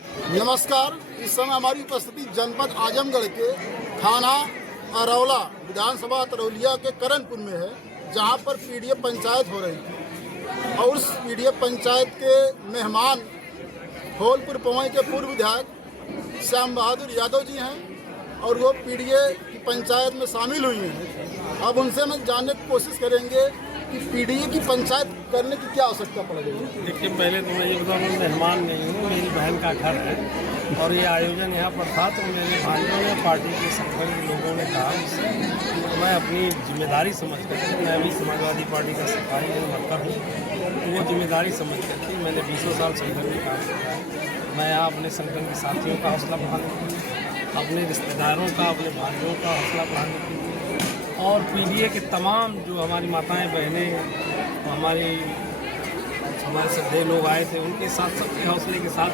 नमस्कार। इस समय हमारी उपस्थिति जनपद आजमगढ़ के थाना अरौला विधानसभा तरौलिया के करणपुर में है, जहां पर पीडीएफ पंचायत हो रही थी और उस पीडीएफ पंचायत के मेहमान धौलपुर पवई के पूर्व विधायक श्याम बहादुर यादव जी हैं और वो पीडीएफ की पंचायत में शामिल हुई हैं। अब उनसे हम जानने की कोशिश करेंगे कि पीडीए की पंचायत करने की क्या आवश्यकता पड़ गई है। देखिए, पहले तो मैं ये बताऊँ, मैं मेहमान नहीं हूँ, मेरी बहन का घर है और ये आयोजन यहाँ पर था। तो मेरे भाइयों ने, पार्टी के संगठन के लोगों ने कहा तो मैं अपनी जिम्मेदारी समझ करके, मैं भी समाजवादी पार्टी का सरकारी वर्कर हूँ, तो वो जिम्मेदारी समझ करके मैंने 20 साल संगठन में काम किया है। मैं यहाँ अपने संगठन के साथियों का हौसला बढ़ाने के लिए, अपने रिश्तेदारों का, अपने भाइयों का हौसला बढ़ाने के लिए और पीडीए के तमाम जो हमारी माताएं, बहनें, हमारे श्रद्धेय लोग आए थे, उनके साथ, सबके हौसले के साथ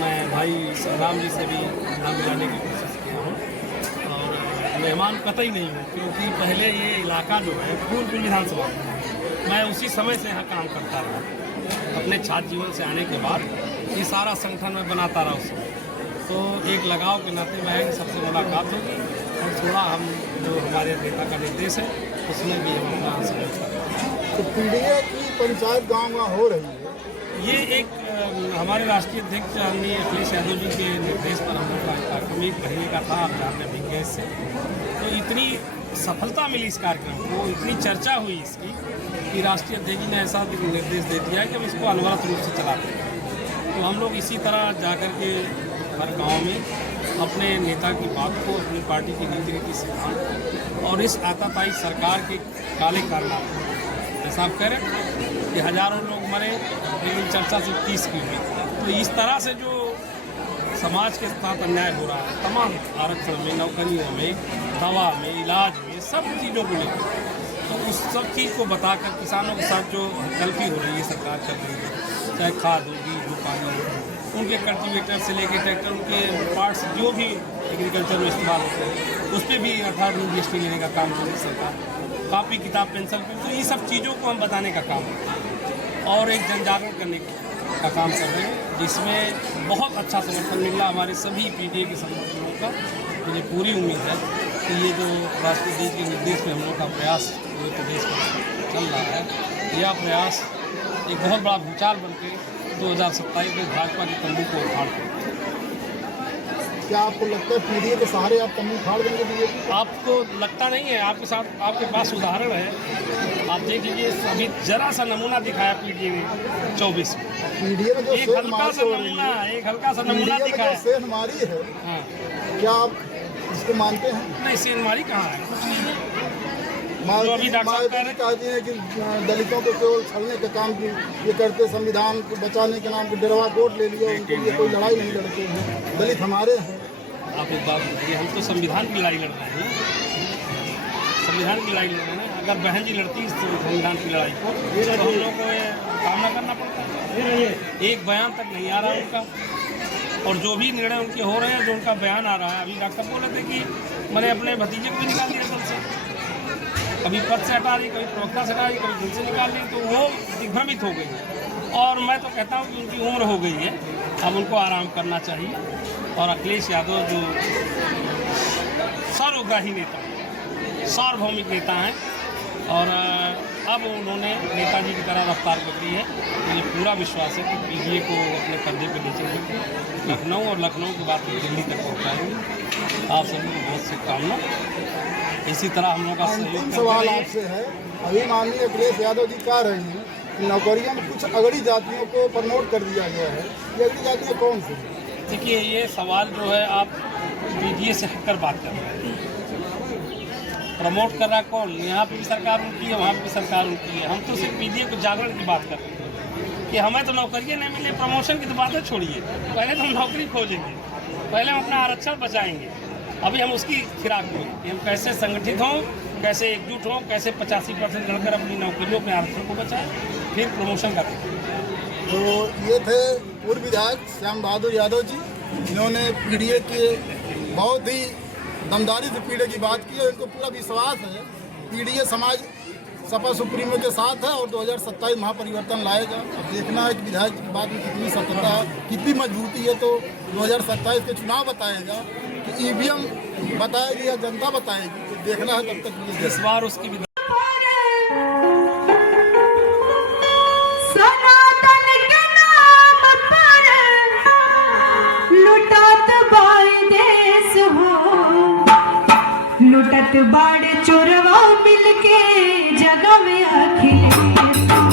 मैं भाई संग्राम जी से भी नाम मिलाने की कोशिश किया हूँ। और मेहमान कतई नहीं हूँ, क्योंकि पहले ये इलाका जो है फूलपुर विधानसभा, मैं उसी समय से यहाँ काम करता रहा। अपने छात्र जीवन से आने के बाद ये सारा संगठन में बनाता रहा उस समय। तो एक लगाव के नाते मैं सबसे मुलाकात होगी और थोड़ा हम जो हमारे नेता का निर्देश है उसमें भी हम अपना सहयोग करें। तो पीडीए की पंचायत गाँव हो रही है, ये एक हमारे राष्ट्रीय अध्यक्ष आदरणीय अखिलेश यादव जी के निर्देश पर हम लोग का कार्यक्रम एक महीने का था, आप जानने विज्ञ से। तो इतनी सफलता मिली इस कार्यक्रम को, इतनी चर्चा हुई इसकी कि राष्ट्रीय अध्यक्ष जी ने ऐसा निर्देश दे दिया है कि हम इसको अनवरत रूप से चलाते हैं। तो हम लोग इसी तरह जाकर के हर गांव में अपने नेता की बात को, अपनी पार्टी की नीति रीति सिद्धांत और इस आताताई सरकार के काले कारनामे, जैसा आप कह रहे हैं कि हजारों लोग मरे लेकिन चर्चा सिर्फ 30 की हुई। तो इस तरह से जो समाज के साथ अन्याय हो रहा है, तमाम आरक्षण में, नौकरियों में, दवा में, इलाज में, सब चीज़ों को लेकर, तो उस सब चीज़ को बताकर किसानों के साथ जो गलती हो रही है सरकार कर रही है, चाहे खाद हो, बीज हो, पानी हो, उनके कल्टीवेटर से लेकर ट्रैक्टर, उनके पार्ट्स जो भी एग्रीकल्चर में इस्तेमाल होते हैं, उस पर भी 18% GST लेने का काम कर रही है सरकार। कापी किताब पेंसिल पे, तो ये सब चीज़ों को हम बताने का काम है और एक जन जागरण करने का काम कर रहे हैं, जिसमें बहुत अच्छा समर्थन मिल रहा हमारे सभी पीडीए के समर्थकों का। मुझे पूरी उम्मीद है कि ये जो राष्ट्रीय के निर्देश में हम लोग का प्रयास पूरे प्रदेश में चल रहा है, यह प्रयास एक बहुत बड़ा भूचाल बन के 2027 में भाजपा के तंबू को उखाड़ दें। क्या आपको लगता है पीडीए के सहारे आप तंबू उखाड़ देंगे बीजेपी? आपको लगता नहीं है? आपके साथ, आपके पास उदाहरण है, आप देख लीजिए। अभी जरा सा नमूना दिखाया पीडीए ने 24 में, पीडीए में जो एक हल्का सा नमूना, एक हल्का सा नमूना दिखाया। सेंधमारी है, हाँ, क्या आप इसको मानते हैं? नहीं, सेंधमारी कहाँ है? कुछ नहीं है। मायावती कहती है कि दलितों को केवल छलने का काम ये करते, संविधान को बचाने के नाम पर डरवा कोट ले लिया, उनके लिए कोई लड़ाई नहीं लड़ते हैं, दलित हमारे हैं। आप एक बात बताइए, हम तो संविधान की लड़ाई लड़ रहे हैं, संविधान की लड़ाई लड़ रहे हैं। अगर बहन जी लड़ती इस संविधान की लड़ाई को तो हम लोग को सामना करना पड़ता है। एक बयान तक नहीं आ रहा उनका, और जो भी निर्णय उनके हो रहे हैं, जो उनका बयान आ रहा है, अभी डॉक्टर बोल रहे थे कि मैंने अपने भतीजे को भी निकाल दिया पद से, कभी पद से हटा रही, कभी प्रवक्ता से हटा रही, कभी दिल से निकाल रही, तो वो दिग्भ्रमित हो गई। और मैं तो कहता हूँ कि उनकी उम्र हो गई है, अब उनको आराम करना चाहिए। और अखिलेश यादव जो सर्वग्राही नेता, सार्वभौमिक नेता हैं, और अब उन्होंने नेताजी की तरह रफ्तार पकड़ी है। मुझे पूरा विश्वास है कि पीडीए को अपने पर्दे पर ले चलेंगे, लखनऊ और लखनऊ के बाद दिल्ली तक पहुँचाएंगे। आप सभी को बहुत शुभकामना। इसी तरह हम लोग का अंतिम सवाल आपसे है, अभी माननीय अखिलेश यादव जी कह रहे हैं कि नौकरियों में कुछ अगड़ी जातियों को प्रमोट कर दिया गया है, ये अगड़ी जातियाँ कौन सी? देखिए, ये सवाल जो है आप पीडीए से हटकर बात कर रहे हैं। प्रमोट कर रहा कौन? यहाँ पे भी सरकार उनकी है, वहाँ पे भी सरकार उनकी है। हम तो सिर्फ पीडीए को जागरण की बात कर रहे हैं कि हमें तो नौकरियाँ नहीं मिले। प्रमोशन की तो बातें छोड़िए, पहले तो हम नौकरी खोजेंगे, पहले हम अपना आरक्षण बचाएंगे। अभी हम उसकी फिराक में कि हम कैसे संगठित हों, कैसे एकजुट हों, कैसे 85% लड़कर अपनी नौकरियों में आरक्षण को बचाएं, फिर प्रमोशन करें। तो ये थे पूर्व विधायक श्याम बहादुर यादव जी, जिन्होंने पीडीए के बहुत ही दमदारी से पीडीए की बात की है। उनको पूरा विश्वास है पीडीए समाज सपा सुप्रीमो के साथ है और 2027 महापरिवर्तन लाएगा। अब देखना है कि विधायक की बात में कितनी सत्यता है, कितनी मजबूती है, तो 2027 के चुनाव बताएगा कि ईवीएम बताएगी या जनता बताएगी, तो देखना है तब तक। इस बार उसकी सनातन के नाम पर लुटत बाड़ देश हो, लुटत बाड़ चोरवा मिलके जगह में अखिलेश हो,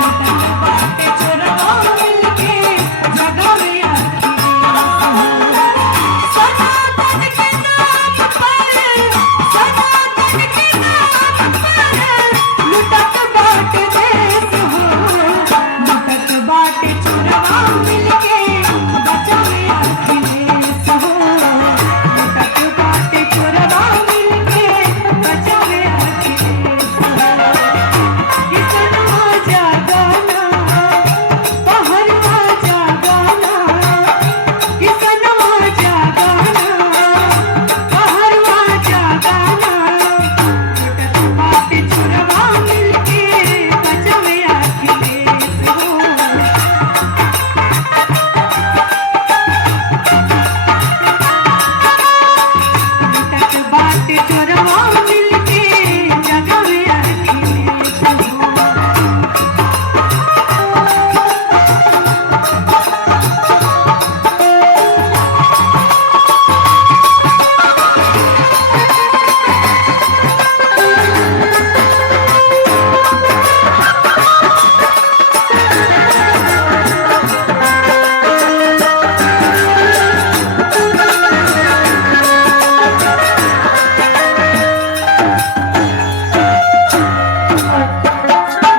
लुटत बाड़ चोरवा मिलके जगह में अखिलेश हो। सनातन के नाम पर, सनातन के नाम पर लुटत बाड़ देश हो, लुटत बाड़ चोरवा मिलके बचाव में अखिलेश हो, लुटत बाड़ चोरवा मिलके बचाव में अखिलेश हो। किसनवा जागाना, पहरवा जागाना, किसनवा जागाना, पहरवा जागाना, लुटत बाड़ चोरवा मिलके बचाव में अखिलेश हो। लुटत बाड़ चोरवा मिलके जगह में अखिलेश हो।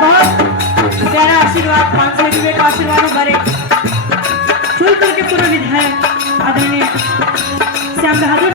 बहुत प्यारा आशीर्वाद, 500 रुपये का आशीर्वाद भरे फूलपुर के पूर्व विधायक आदरणीय श्याम बहादुर